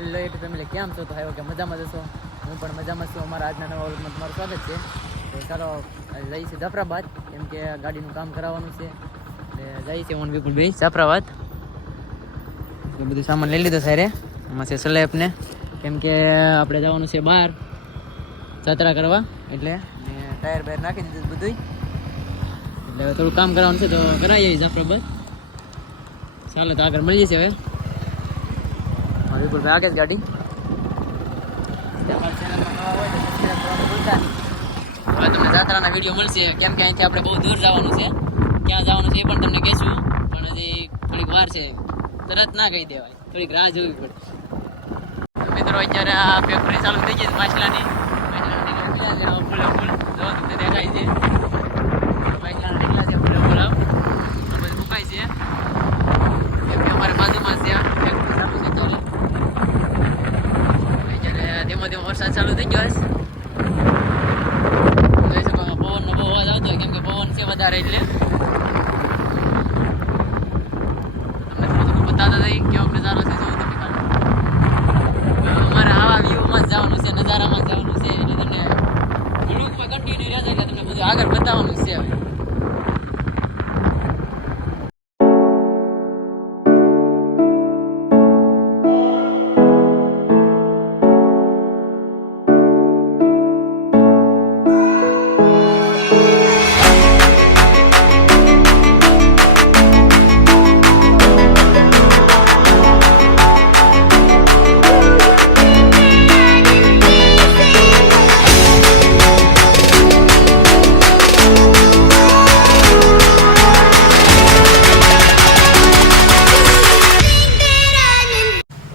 Hello YouTube family કેમ છો? તો આવ્યો કે મજામાં જશો હું પણ મજામાં છું. અમારા આજના નવા વર્ગમાં તમારું સ્વાગત છે. તો ચાલો જઈ છે જાફરાબાદ. કેમ કે ગાડીનું કામ કરાવવાનું છે. એટલે જઈ છે હું વિપુલભાઈ, જાફરાબાદ. તો બધું સામાન લઈ લીધો સારે એમાં છે સલેપને કેમ કે આપણે જવાનું છે બહાર જાત્રા કરવા. એટલે ટાયર બાયર નાખી દીધું બધું એટલે હવે થોડું કામ કરવાનું છે, તો કરાવીએ જાફરાબાદ. ચાલો, તો આગળ મળી જશે હવે. વિપુલ ભાઈ આગળ ગાડી? હવે તમને જાત્રાના વીડિયો મળશે. કેમ કે અહીંથી આપણે બહુ દૂર જવાનું છે. ક્યાં જવાનું છે એ પણ તમને કહીશું. પણ હજી થોડીક વાર છે. તરત ના કહી દેવાય. થોડીક રાહ જોવી પડે તો મિત્રો, અત્યારે આ ફેક્ટરી ચાલુ થઈ ગઈ છે માછલાની માછલાની ફૂલે, ફૂલ. જો, તમને દેખાય છે માછલાના ઢીકલા છે ફૂલે ફૂલ આમ આ બધું મુકાય છે કેમ કે અમારે બાજુમાં છે આ ફેક્ટરી ચાલુ છે ત્યારે અત્યારે ધીમો ધીમો વરસાદ ચાલુ થઈ ગયો છે જોઈ શકો પવનનો બહુ અવાજ આવતો કેમ કે પવન છે વધારે એટલે તમને થોડું થોડું બતાવતા જઈએ કેવો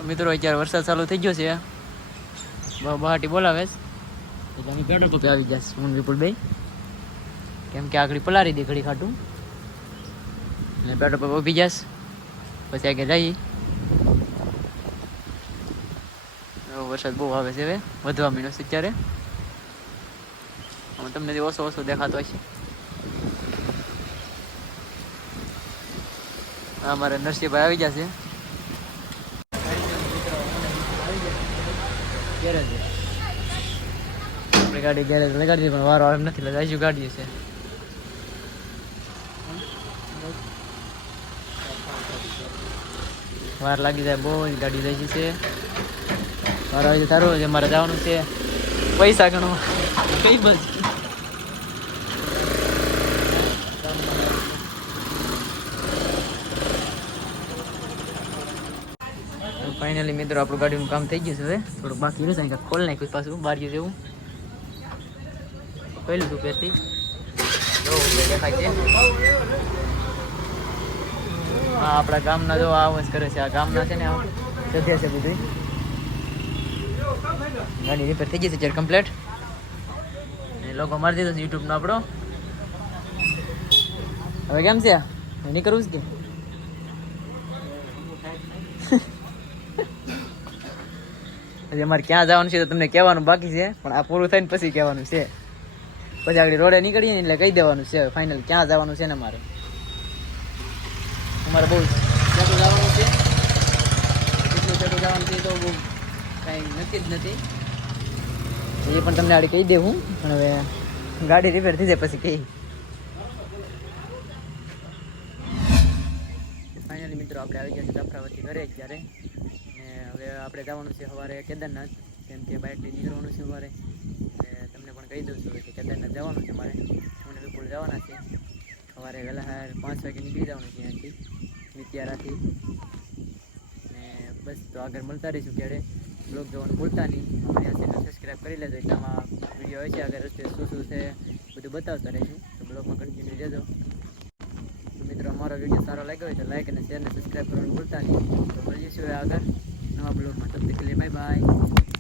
મિત્રો, અત્યારે વરસાદ ચાલુ થઈ ગયો છે. બહાટી બોલાવે છે. એટલે અમે પેટ્રોલ પંપે આવી જશે છે હું વિપુલભાઈ કેમ કે આગળ પલારી દે ઘડી ખાટું. એટલે પેટ્રોલ પંપ ઊભી જશ. પછી આગળ જઈએ. વરસાદ બહુ આવે છે હવે, વધવા મીનો છે અત્યારે. તમને ઓછો ઓછો દેખાતો હશે. અમારે નરસિંહભાઈ આવી ગયા ગેરેજ આપણે ગાડી ગેરેજ લગાડી પણ વારો એમ નથી લગાડી ગાડી છે. વાર લાગી જાય બહુ જ ગાડી લઈ છે વાર આવી તારું છે, મારે જવાનું છે. પૈસા ગણવા કઈ બસ. ફાઇનલી મિત્રો, આપણું ગાડીનું કામ થઈ ગયું છે હવે. થોડુંક બાકી રહ્યું છે ખોલ નાખ્યું પાછું બારીઓ જેવું. પહેલું તું પહેરતી. જો ઉપર દેખાય છે. હા આપણા ગામના જો આ વસ કરે છે, આ ગામના છે ને આ સધ્યા છે બધું. ગાડી રિપેર થઈ ગઈ છે જ્યારે કમ્પ્લેટ એ લોકો મારી દીધો યુટ્યુબનો આપણો. હવે કેમ છે? નહીં કરવું છે કે? હજી અમારે ક્યાં જવાનું છે તો તમને કહેવાનું બાકી છે, પણ આ પૂરું થઈને પછી કહેવાનું છે. પછી આગળ રોડે નીકળીએ ને એટલે કહી દેવાનું છે ફાઇનલ ક્યાં જવાનું છે ને અમારે. અમારે બહુ જવાનું છે. જવાનું છે તો બહુ કાંઈ નક્કી જ નથી. એ પણ તમને આડી કહી દેવું, પણ હવે ગાડી રિપેર થઈ જાય પછી કહી. મિત્રો, આપણે આવી ગયા છે જાફરાવતી ઘરે અત્યારે. ને હવે આપણે જવાનું છે સવારે કેદારનાથ, કેમ કે બાઇકથી નીકળવાનું છે સવારે. તમને પણ કહી દઉં છું કે કેદારનાથ જવાનું છે મારે. મને બિલકુલ જવાના છે. સવારે વહેલા પાંચ વાગે નીકળી જવાનું છે અહીંયાથી નિત્યારાથી ને બસ, તો આગળ મળતા રહીશું ક્યારે. બ્લોગ જોવાનું ભૂલતા નહીં. અમારી આ ચેનલ સબસ્ક્રાઈબ કરી લેજો એટલે આમાં વીડિયો હોય છે આગળ રસ્તે શું શું છે, બધું બતાવતા રહીશું. તો બ્લોગમાં કન્ટિન્યુ રહેજો. અમારો વીડિયો સારો લાગ્યો હોય તો લાઈક અને શેર અને સબસ્ક્રાઈબ કરવાનું ભૂલતા નહીં. તો મળીશું આગળ નવા બ્લોગમાં લીએ બાય બાય